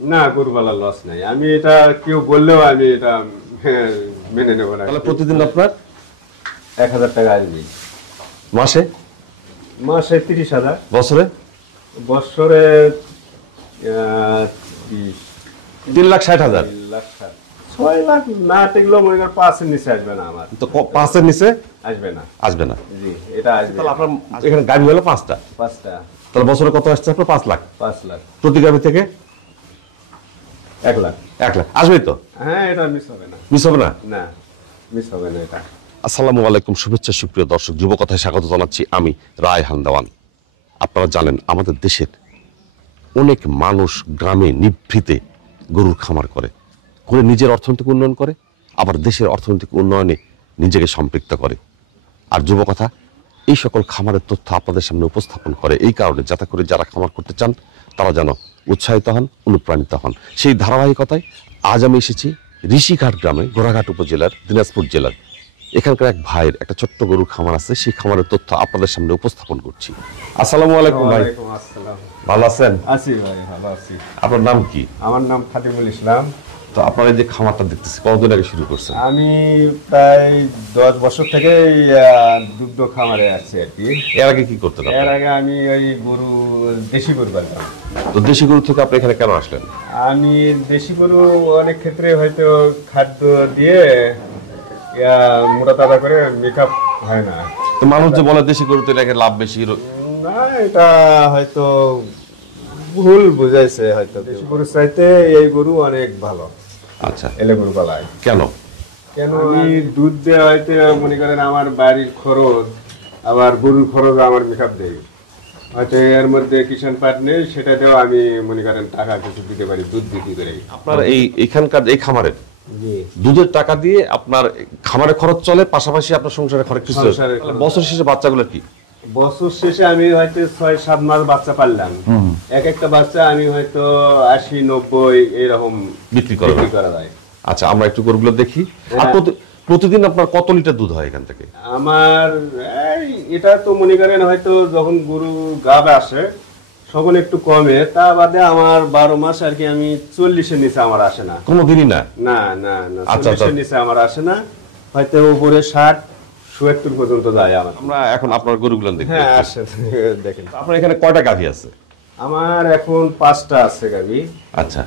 না, গরুবালা লস নাই। আমি এটা কেউ বললেও আমি এটা মেনে নেব না। তাহলে প্রতিদিন আপনার 1000 টাকা আসবে। মাসে? মাসে 30,000। বছরে? বছরে 3,60,000। 6 লাখ না টেকলো মনে করেন 5-এর নিচে আসবে না আমার। তো 5-এর নিচে আসবে না। আসবে না। জি, এটা আসবে। তাহলে আপনার এখানে গাভী হলো 5টা। 5টা। তাহলে বছরে কত আসছে আপনার? 5 লাখ। 5 লাখ। প্রতি গাভী থেকে 1 লাখ। 1 লাখ আসবেই তো? হ্যাঁ, এটা মিস হবে না। মিস হবে না? না, মিস হবে না এটা। আসসালামু আলাইকুম, শুভেচ্ছা সুপ্রিয় দর্শক, যুবকথায় স্বাগত জানাচ্ছি আমি রায়হান দেওয়ান। আপনারা জানেন আমাদের দেশের অনেক মানুষ গ্রামে নিভৃতে গরুর খামার করে নিজের অর্থনৈতিক উন্নয়ন করে, আবার দেশের অর্থনৈতিক উন্নয়নে নিজেকে সম্পৃক্ত করে। আর যুবকথা এই সকল খামারের তথ্য আপনাদের সামনে উপস্থাপন করে এই কারণে, যাতে করে যারা খামার করতে চান তারা যেন উৎসাহিত হন, অনুপ্রাণিত হন। সেই ধারাবাহিকতায় আজ আমি এসেছি ঋষিঘাট গ্রামে, গোড়াঘাট উপজেলার, দিনাজপুর জেলার। এখানকার এক ভাইয়ের একটা ছোট্ট গরুর খামার আছে, সেই খামারের তথ্য আপনাদের সামনে উপস্থাপন করছি। আসসালামু আলাইকুম ভাই। ওয়ালাইকুম আসসালাম। ভালো আছেন? আছি ভাই, ভালো আছি। আপনার নাম কি? আমার নাম খাদিমুল ইসলাম। তো আপনার এই যে খামারটা দেখতেছি, কতদিন আগে শুরু করছেন? আমি প্রায় 10 বছর থেকে দুগ্ধ খামারে আছি আর কি। এর আগে কি করতেন? এর আগে আমি ওই দেশি গরু পালতাম। তো দেশি গরু থেকে আপনি এখানে কেন আসলেন? আমি দেশি গরু অনেক ক্ষেত্রে হয়তো খাদ্য দিয়ে মোটা তাজা করে মেকআপ হয় না। তো মানুষ যে বলে দেশি গরুতে নাকি লাভ বেশি, না, এটা হয়তো ভুল বুঝাইছে। হয়তো দেশি গরু চাইতে এই গরু অনেক ভালো। আচ্ছা, এলে গরু পালায় কেন? কেন আমি দুধ দিয়ে হয়তো মনে করেন আমার বাড়ির খরচ, আবার গরুর খরচ আমার মেকআপ দেয়। হয়তো এর মধ্যে কিষাণ পাট নেই, সেটাতেও আমি মনে করেন টাকা কিছু দিতে পারি, দুধ বিক্রি করে। আপনার এইখানকার এই খামারের জি, দুধের টাকা দিয়ে আপনার খামারের খরচ চলে, পাশাপাশি আপনার সংসারের খরচ কিছু। বছর শেষে বাচ্চাগুলো কি? বছর শেষে আমি হয়তো 6-7 মাস বাচ্চা পারলাম। এক একটা বাচ্চা আমি হয়তো 80-90 এরকম বিক্রি করা যায়। আচ্ছা, আমরা একটু গরুগুলো দেখি। আর প্রতিদিন আপনার কত লিটার দুধ হয় এখান থেকে? আমার এটা তো মনে করেন হয়তো যখন গরু গাব আসে তখন একটু কমে, তা বাদে আমার 12 মাস আর কি আমি 40-এর নিচে আমার আসে না। কোনোদিনই না? না না না, আচ্ছা, 40-এর নিচে আমার আসে না। হয়তো উপরে 60-70 পর্যন্ত যায় আমার। আমরা এখন আপনার গরুগুলো দেখি। হ্যাঁ, আসে দেখেন। আপনার এখানে কয়টা গাভী আছে? আমার এখন 5টা আছে গাভী। আচ্ছা,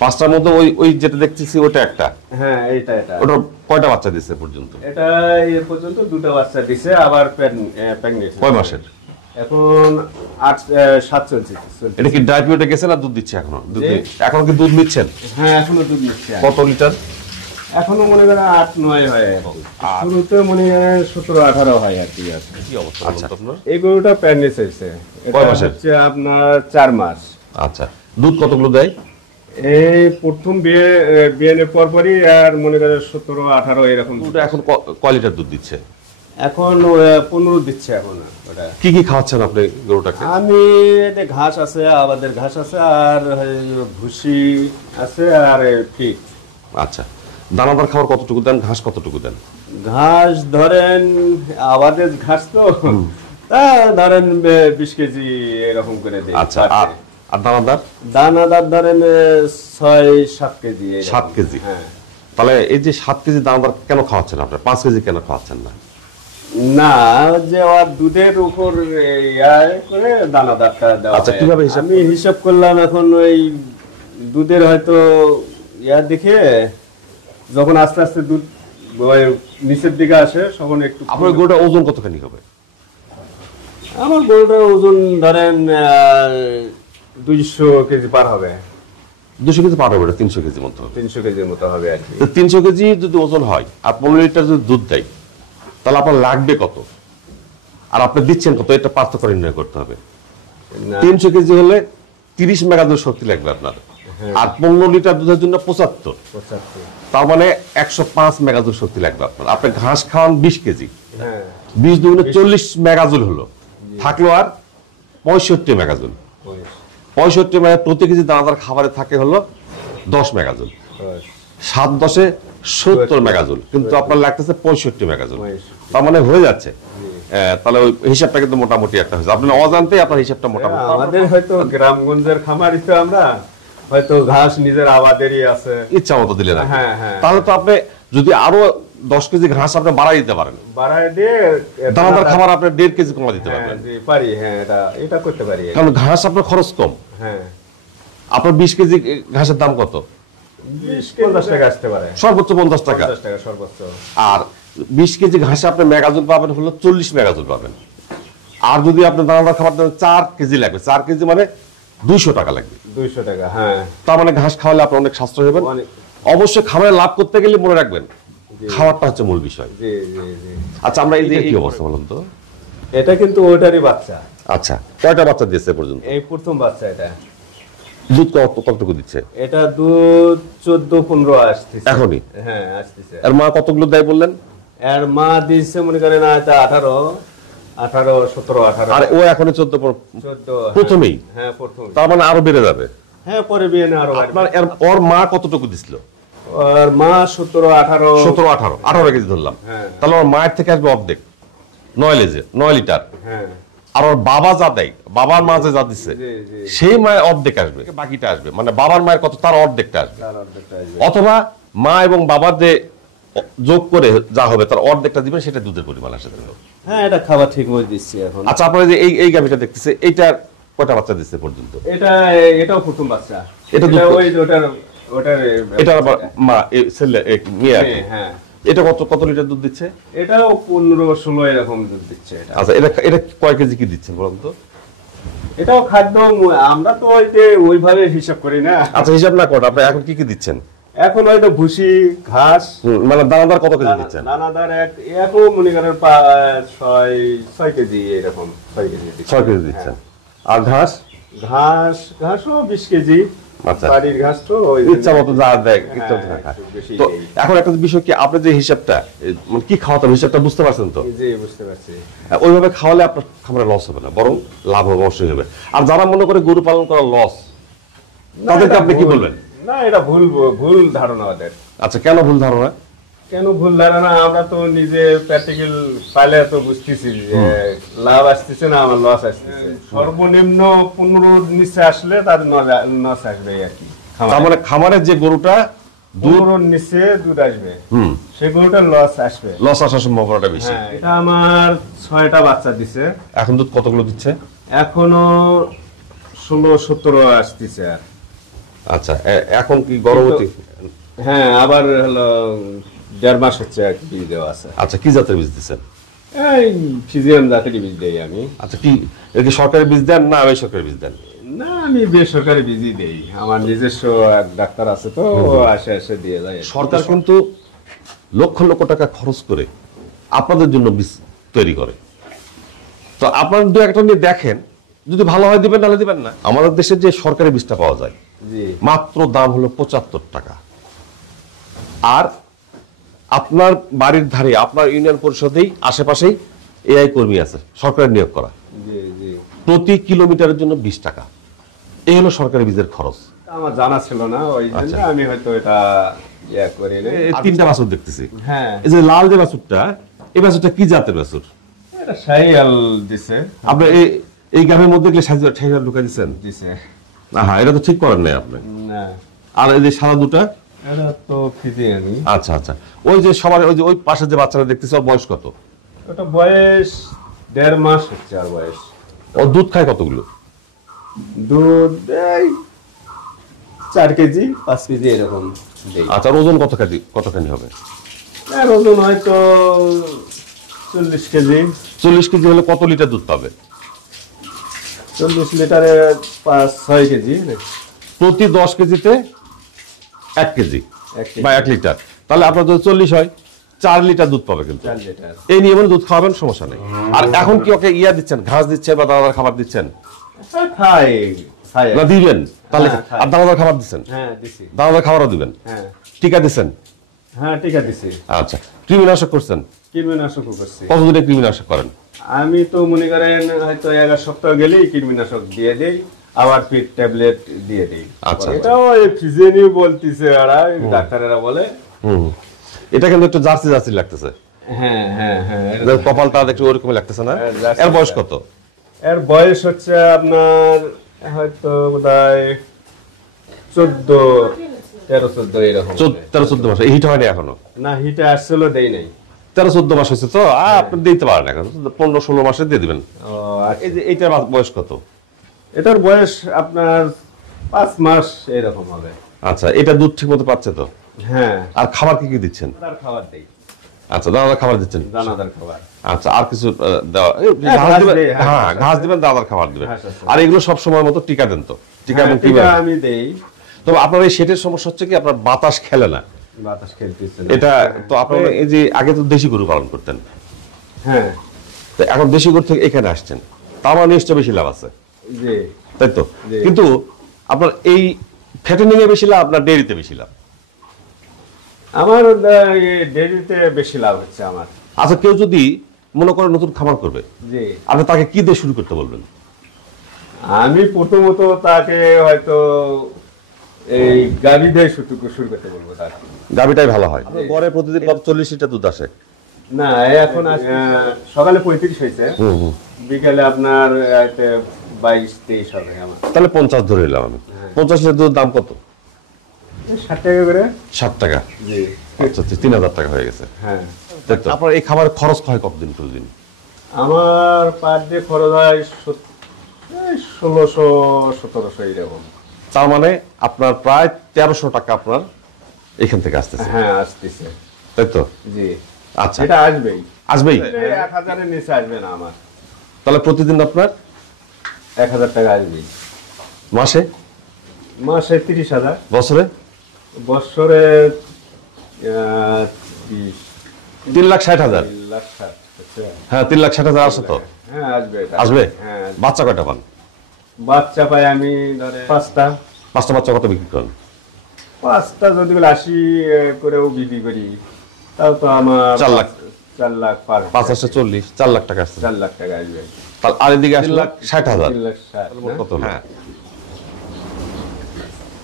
5টার মধ্যে ওই যেটা দেখতেছি ওটা একটা। হ্যাঁ, এটা ওটা কয়টা বাচ্চা দিচ্ছে পর্যন্ত? এটা এ পর্যন্ত 2টা বাচ্চা দিছে, আবার প্রেগন্যান্ট। কয় মাসের? এখন 7 চলছে। এটা কি ড্রাই পিরিয়ডে গেছে না দুধ দিচ্ছে এখনো? এখনো কি দুধ নিচ্ছেন? হ্যাঁ, এখনো দুধ নিচ্ছে। কত লিটার? এখনো মনে করেন 8-9 হয়। শুরুতে মনে করেন 17-18 হয় আর কি। কি অবস্থা আপনার? এই গরুটা প্রেগন্যান্ট হয়েছে। কয় মাসের? হচ্ছে আপনার 4 মাস। আচ্ছা, দুধ কতগুলো দেয়? এই প্রথম বিয়ের পরপরই আর মনে করেন 17-18 এরকম। ওটা এখন কয় লিটার দুধ দিচ্ছে? এখন 15 দিচ্ছে এখন। ওটা কি কি খাওয়াচ্ছেন আপনি গরুটাকে? আমি ঘাস আছে, আমাদের ঘাস আছে, আর ভুসি আছে, আর ফিট। আচ্ছা, দানাদার খাবার কতটুকু দেন, ঘাস কতটুকু দেন? ঘাস ধরেন আমাদের ঘাস তো তা ধরেন 20 কেজি এরকম করে দেয়। আচ্ছা, আর দানাদার? দানাদার ধরেন 6-7 কেজি। 7 কেজি? হ্যাঁ। তাহলে এই যে 7 কেজি দানাদার কেন খাওয়াচ্ছেন আপনার, 5 কেজি কেন খাওয়াচ্ছেন না? না, যে আর দুধের উপর করে দানাদারটা দেওয়া। আচ্ছা, কিভাবে হিসাব? আমি হিসাব করলাম এখন ওই দুধের হয়তো দেখে যখন আস্তে আস্তে দুধ নিচের দিকে আসে তখন একটু। আপনার গরুটা ওজন কতখানি হবে? আমার গরুটার ওজন ধরেন 200 কেজি পার হবে। 200 কেজি পার হবে? 300 কেজি মতো হবে। 300 কেজির মতো হবে আর কি। 300 কেজি যদি ওজন হয় আর 15 লিটার যদি দুধ দেয়, তাহলে আপনার লাগবে কত আর আপনি দিচ্ছেন কত, এটা পার্থক্য নির্ণয় করতে হবে। 300 কেজি হলে 30 মেগাজুল শক্তি লাগবে আপনার, আর 15 লিটার দুধের জন্য 75, তার মানে 105 মেগাজুল শক্তি লাগবে আপনার। আপনি ঘাস খাওয়ান 20 কেজি, 20 দুগুণে 40 মেগাজুল হলো, থাকলো আর 65 মেগাজুল। 65 মেগা প্রতি কেজি দানাদার খাবারে থাকে হলো 10 মেগাজুল। 7-10 70 মেগাজুল, কিন্তু আপনার লাগতেছে 65 মেগাজুল। তার মানে হয়ে যাচ্ছে। তাহলে ওই হিসাবটা কিন্তু মোটামুটি একটা হয়েছে, আপনার অজান্তে আপনার হিসাবটা মোটামুটি। আমাদের হয়তো গ্রামগঞ্জের খামারি তো আমরা, হয়তো ঘাস নিজের আবাদেরই আছে, ইচ্ছা মতো দিলে না, হ্যাঁ হ্যাঁ, তাহলে তো আপনি যদি আরো 10 কেজি ঘাস আপনি বাড়াই দিতে পারেন, বাড়ায় দিয়ে দানাদার খাবার আপনি 1.5 কেজি কমা দিতে হ্যাঁ পারবেন। জি পারি, হ্যাঁ এটা করতে পারি। কারণ ঘাস আপনার খরচ কম। হ্যাঁ আপনার 20 কেজি ঘাসের দাম কত? 50 টাকা আসতে পারে, সর্বোচ্চ 50 টাকা। 50 টাকা সর্বোচ্চ। আর 20 কেজি ঘাসে আপনি মেগাজুল পাবেন হলো 40 মেগাজুল পাবেন। আর যদি আপনি দানাদার খাবার দেন 4 কেজি লাগবে, 4 কেজি মানে 200 টাকা লাগবে। 200 টাকা, হ্যাঁ। তার মানে ঘাস খাওয়ালে আপনি অনেক সাশ্রয় হবেন। অবশ্যই খাবারে লাভ করতে গেলে মনে রাখবেন খাওয়ারটা হচ্ছে মূল বিষয়। জি জি জি। আচ্ছা, আমরা এই যে কি অবস্থা বলুন তো? এটা কিন্তু ওটারই বাচ্চা। আচ্ছা, কয়টা বাচ্চা দিয়েছে পর্যন্ত? এই প্রথম বাচ্চা। এটা দুধ কতটুকু দিচ্ছে? এটা দুধ 14-15 আসতেছে এখনই? হ্যাঁ আসতেছে। আর মা কতগুলো দেয় বললেন? এর মা দিচ্ছে মনে করেন 18, 17, 18। আর ও এখনই 14 14 প্রথমেই? হ্যাঁ প্রথম। তার মানে আরো বেড়ে যাবে। হ্যাঁ পরে বিয়ে না আরো আপনার ওর মা কতটুকু দিছিল? আর মা 17, 18। 18 কেজি ধরলাম। হ্যাঁ। তাহলে ওর মায়ের থেকে আসবে অর্ধেক, 9 লিটার। হ্যাঁ আর ওর বাবা যা দেয়, বাবার মা যে যা দিচ্ছে, জি জি, সেই মায়ের অর্ধেক আসবে, বাকিটা আসবে মানে বাবার মায়ের কত তার অর্ধেকটা আসবে। তার অর্ধেকটা আসবে। অথবা মা এবং বাবার যে যোগ করে যা হবে তার অর্ধেকটা দিবেন, সেটা দুধের পরিমাণ আসে দেবে। হ্যাঁ এটা খাবার ঠিক মতো দিচ্ছি এখন। আচ্ছা, আপনারা যে এই গাভীটা দেখতেছে, এইটার কয়টা বাচ্চা দিচ্ছে পর্যন্ত? এটাও প্রথম বাচ্চা। এটা ওই ওটার এটা আবার মা ছেলে মেয়ে আর কি। হ্যাঁ এটা কত লিটার দুধ দিচ্ছে? এটাও 15-16 এরকম দুধ দিচ্ছে এটা। আচ্ছা, এটা কয় কেজি কি দিচ্ছেন বলুন তো? এটাও খাদ্য, আমরা তো ওইভাবে হিসাব করি না। আচ্ছা, হিসাব না করে আপনি এখন কি দিচ্ছেন? এখন হয়তো ভুসি ঘাস মানে দানাদার কত কেজি দিচ্ছেন? দানাদার একও মনে করেন 6 কেজি এরকম, 6 কেজি দিচ্ছি। 6 কেজি দিচ্ছেন। আর ঘাসও 20 কেজি। আচ্ছা, বাড়ির ঘাস তো ইচ্ছা মতো যা দেয় হ্যাঁ, ইচ্ছা মতো খায়। একটু বেশি তো দেই। এখন একটা বিষয় কি, আপনি যে হিসাবটা মানে কি খাওয়াতে হবে হিসাবটা বুঝতে পারছেন তো? জি বুঝতে পারছি। ওইভাবে খাওয়ালে আপনার খামারে লস হবে না, বরং লাভ হবে, অবশ্যই হবে। আর যারা মনে করে গরু পালন করা লস, তাদেরকে আপনি কি বলবেন? না এটা ভুল ধারণা ওদের। আচ্ছা, কেন ভুল ধারণা? কেন ভুল ধারণা? আমরা তো নিজে প্র্যাকটিক্যাল পাইলে তো বুঝতেছি যে লাভ আসতেছে না আমার লস আসতেছে। সর্বনিম্ন 15 নিচে আসলে তার লস আসবে আর কি। তার মানে খামারের যে গরুটা 15 নিচে দুধ আসবে, সেই গরুটার লস আসবে, লস আসার সম্ভাবনাটা বেশি। হ্যাঁ, এটা আমার 6টা বাচ্চা দিছে। এখন দুধ কতগুলো দিচ্ছে? এখনো 16-17 আসতেছে। আর আচ্ছা, এখন কি গর্ভবতী? হ্যাঁ আবার হলো 1.5 মাস হচ্ছে আর কি বীজ দেওয়া আছে। আচ্ছা, কি জাতের বীজ দিচ্ছেন? এই ফিজিয়ান জাতের বীজ দেই আমি। আচ্ছা, কি এর কি সরকারি বীজ দেন না বেসরকারি বীজ দেন? না আমি বেসরকারি বীজই দেই, আমার নিজস্ব এক ডাক্তার আছে তো, ও আসে দিয়ে যায়। সরকার কিন্তু লক্ষ লক্ষ টাকা খরচ করে আপনাদের জন্য বীজ তৈরি করে। তো আপনারা দু একটা নিয়ে দেখেন, যদি ভালো হয় দিবেন, নাহলে দিবেন না। আমাদের দেশে যে সরকারি বীজটা পাওয়া যায় জি মাত্র দাম হলো 75 টাকা। আর আপনার বাড়ির ধারে আপনার ইউনিয়ন পরিষদেই আশেপাশেই এআই কর্মী আছে সরকারের নিয়োগ করা, জি জি, প্রতি কিলোমিটারের জন্য 20 টাকা। এই হলো সরকারি বীজের খরচ। আমার জানা ছিল না, ওই জন্য আচ্ছা। আমি হয়তো এটা ইয়া করি না। এই 3টা বাছুর দেখতেছি। হ্যাঁ এই যে লাল যে বাছুরটা, এই বাছুরটা কি জাতের বাছুর? এটা শাহিয়াল দিছে। আপনি এই গাভীর মধ্যে কি সাইজা ঢুকাই দিচ্ছেন? দিছে হ্যাঁ, এটা তো ঠিক করেন নাই আপনি। না, আর এই যে সাদা দুটা? এটা তো ফিজিয়ানি। আচ্ছা আচ্ছা, ওই যে সবার ওই যে ওই পাশে যে বাচ্চারা দেখতেছি, ওর বয়স কত? ওটা বয়স 1.5 মাস হচ্ছে। আর বয়স ও দুধ খায় কতগুলো? দুধ এই 4 কেজি 5 কেজি এরকম দেই। আচ্ছা, আর ওজন কতখানি হবে? আর ওজন হয়তো 40 কেজি। 40 কেজি হলে কত লিটার দুধ পাবে? 40 লিটারে 5-6 কেজি। প্রতি 10 কেজিতে 1 কেজি 1 কেজি বা 1 লিটার, তাহলে আপনার যদি 40 হয় 4 লিটার দুধ পাবে। কিন্তু 4 লিটার। এই নিয়মে দুধ খাওয়াবেন, সমস্যা নেই। আর এখন কি ওকে দিচ্ছেন, ঘাস দিচ্ছেন বা দানাদার খাবার দিচ্ছেন? খাই না দিবেন তাহলে? হ্যাঁ, খাই। আর দানাদার খাবার দিচ্ছেন? হ্যাঁ দিছি। দানাদার খাবারও দিবেন? হ্যাঁ টিকা দিচ্ছেন? হ্যাঁ টিকা দিছি। আচ্ছা, কৃমিনাশক করছেন? কীটনাশক করছি। কতদিনে কৃমিনাশক করেন? আমি তো মনে করেন হয়তো 1 সপ্তাহ গেলেই কীটনাশক দিয়ে দেই, আবার ফির ট্যাবলেট দিয়ে দেই। আচ্ছা। এটাও ফিজিয়ানি বলতিছে ওরা, ডাক্তারেরা বলে। হুম, এটা কিন্তু একটু জার্সি জার্সি লাগতেছে। হ্যাঁ হ্যাঁ হ্যাঁ। কপালটা একটু ওরকমই লাগতেছে না? হ্যাঁ, জার্সি। এর বয়স কত? এর বয়স হচ্ছে আপনার হয়তো বোধহয় 13-14 এরকম হবে। 13-14 মাস এই হিট হয়নি এখনো? না, হিটে আসছিল দেই নাই। 13-14 মাস হয়েছে তো আপনি দিতে পারেন এখন 15-16 মাসে দিয়ে দিবেন। ও আচ্ছা। এই যে এইটার বয়স কত? এটার বয়স আপনার 5 মাস এরকম হবে। আচ্ছা, এটা দুধ ঠিক মতো পাচ্ছে তো? হ্যাঁ, আর খাবার কি কি দিচ্ছেন? দানাদার খাবার দেই। আচ্ছা, দানাদার খাবার দিচ্ছেন। দানাদার খাবার। আচ্ছা, আর কিছু দেওয়া হ্যাঁ, ঘাস ঘাস দিবেন? দেই, হ্যাঁ, হ্যাঁ, ঘাস ঘাস দিবেন, দানাদার খাবার দিবেন। ঘাস আছে। আর এগুলো সব সময় মতো টিকা দেন তো? টিকা এবং হ্যাঁ, টিকা কিভাবে? আমি দেই। তবে আপনার এই সেটের সমস্যা হচ্ছে কি আপনার বাতাস খেলে না। বাতাস খেলতেছে না। এটা তো আপনি এই যে আগে তো দেশি গরু পালন করতেন, হ্যাঁ, তো এখন দেশি গরু থেকে এখানে আসছেন, তার মানে নিশ্চয় বেশি লাভ আছে, জি। তাই তো? জি। কিন্তু আপনার এই ফ্যাটেনিং এ বেশি লাভ, আপনার ডেয়ারিতে বেশি লাভ? আমার ডেইরিতে বেশি লাভ হচ্ছে আমার। আচ্ছা, কেউ যদি মনে করে নতুন খামার করবে, জি। আপনি তাকে কি দিয়ে শুরু করতে বলবেন? আমি প্রথমত তাকে হয়তো এই গাভী দিয়ে শুরু করতে বলবো তাকে। গাভিটাই ভালো হয়। গড়ে প্রতিদিন কত 40 লিটার দুধ আসে? না, এখন সকালে 35 হয়েছে, বিকালে আপনার 22-23 হবে আমার। তাহলে 50 ধরে এলাম আমি। 50 লিটার দুধের দাম কত? 60 টাকা করে। 60 টাকা? জি। আচ্ছা, 3000 টাকা হয়ে গেছে। হ্যাঁ, তাই তো? আপনার এই খাবারের খরচ হয় কতদিন প্রতিদিন? আমার পার ডে খরচ হয় 1600-1700 এইরকম। তার মানে আপনার প্রায় 1300 টাকা আপনার এখান থেকে আসতেছে, হ্যাঁ, আসতেছে। তাই তো? জি। আচ্ছা, এটা আসবেই। আসবেই। 1000-এর নিচে আসবে না আমার। তাহলে প্রতিদিন আপনার 1000 টাকা আসবেই। মাসে? মাসে 30,000। বছরে? বছরে 3,60,000। 3,60,000। আচ্ছা। হ্যাঁ, 3,60,000 আসে তো? হ্যাঁ, আসবে এটা। আসবে? হ্যাঁ, আসবে। বাচ্চা কয়টা পান? বাচ্চা পাই আমি ধরে 5টা। 5টা বাচ্চা কত বিক্রি করেন? 5টা যদি বলে 80 করেও বিক্রি করি, তাও তো আমার 4 লাখ। 4 লাখ পার। 5 আসছে 40, 4 লাখ টাকা আসছে। 4 লাখ টাকা আসবে। আর এদিকে আসলে 3,60,000। 3,60,000 না? কত হলো? হ্যাঁ,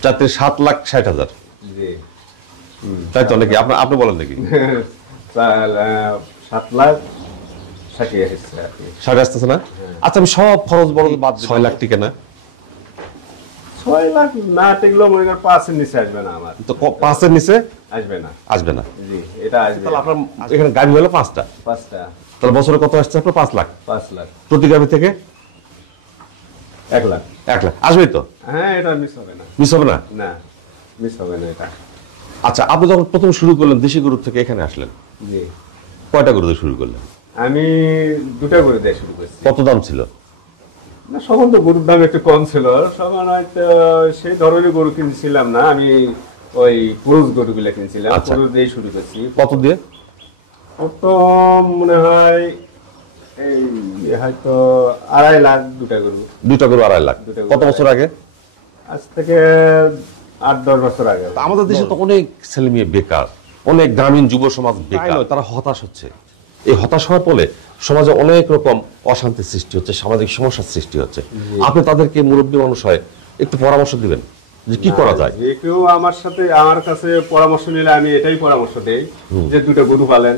7,60,000। জি। তাই তো নাকি? আপনি বলেন নাকি? 7 লাখ 60 আসছে আর কি। 60 আসতেছে না? আচ্ছা, আমি সব খরচ বড় বাদ 6 লাখ টিকে না? 6 লাখ না টিকলেও মনে করেন 5-এর নিচে আসবে না আমার। তো 5-এর নিচে আসবে না। আসবে না? জি, এটা আসবে। তাহলে আপনার এখানে গাভী হলো 5টা, 5টা। তাহলে বছরে কত আসছে আপনার? 5 লাখ। 5 লাখ। প্রতি গাভী থেকে 1 লাখ। 1 লাখ আসবেই তো? হ্যাঁ, এটা মিস হবে না। মিস হবে না? না, মিস হবে না এটা। আচ্ছা, আপনি যখন প্রথম শুরু করলেন দেশি গরু থেকে এখানে আসলেন, জি। কয়টা গরু দিয়ে শুরু করলেন? আমি 2টা গরু দিয়ে শুরু করছি। কত দাম ছিল? না, তখন তো গরুর দাম একটু কম ছিল, তখন হয়তো সেই ধরনের গরু কিনছিলাম না, আমি ওই পুরুষ গরুগুলো কিনছিলাম। আচ্ছা। পুরুষ দিয়ে শুরু করছি। কত দিয়ে? প্রথম মনে হয় এই হয়তো 2.5 লাখ 2টা গরু। 2টা গরু 2.5 লাখ। দুটা গরু কত বছর আগে? আজ থেকে 8-10 বছর আগে। তা আমাদের দেশে তো অনেক ছেলে মেয়ে বেকার, অনেক গ্রামীণ যুব সমাজ বেকার, তারা হতাশ হচ্ছে। এই হতাশ হওয়ার ফলে সমাজে অনেক রকম অশান্তির সৃষ্টি হচ্ছে, সামাজিক সমস্যার সৃষ্টি হচ্ছে। আপনি তাদেরকে মুরব্বী মানুষ হয় একটু পরামর্শ দিবেন যে কি করা যায়? যে কেউ আমার কাছে পরামর্শ নিলে আমি এটাই পরামর্শ দেই যে 2টা গরু পালেন।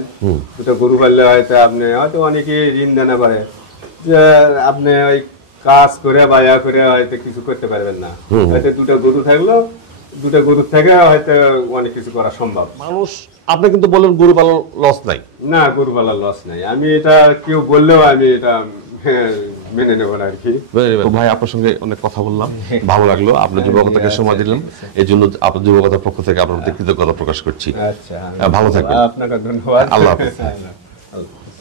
2টা গরু পাললে হয়তো আপনি হয়তো অনেকে ঋণ দেনা পারে যে আপনি ওই কাজ করে বা ইয়া করে হয়তো কিছু করতে পারবেন না, হয়তো 2টা গরু থাকলেও 2টা গরু থেকে হয়তো অনেক কিছু করা সম্ভব। মানুষ, আপনি কিন্তু বললেন গরু পালন লস নাই। না, গরু পালার লস নাই। আমি এটা কেউ বললেও আমি এটা মেনে নেব না আর কি। তো ভাই, আপনার সঙ্গে অনেক কথা বললাম, ভালো লাগলো। আপনার যুবকতাকে সময় দিলাম, এই জন্য আপনার যুবকতার পক্ষ থেকে আপনার প্রতি কৃতজ্ঞতা প্রকাশ করছি। আচ্ছা, ভালো থাকবেন। আপনাকে ধন্যবাদ। আল্লাহ হাফেজ। আল্লাহ হাফেজ।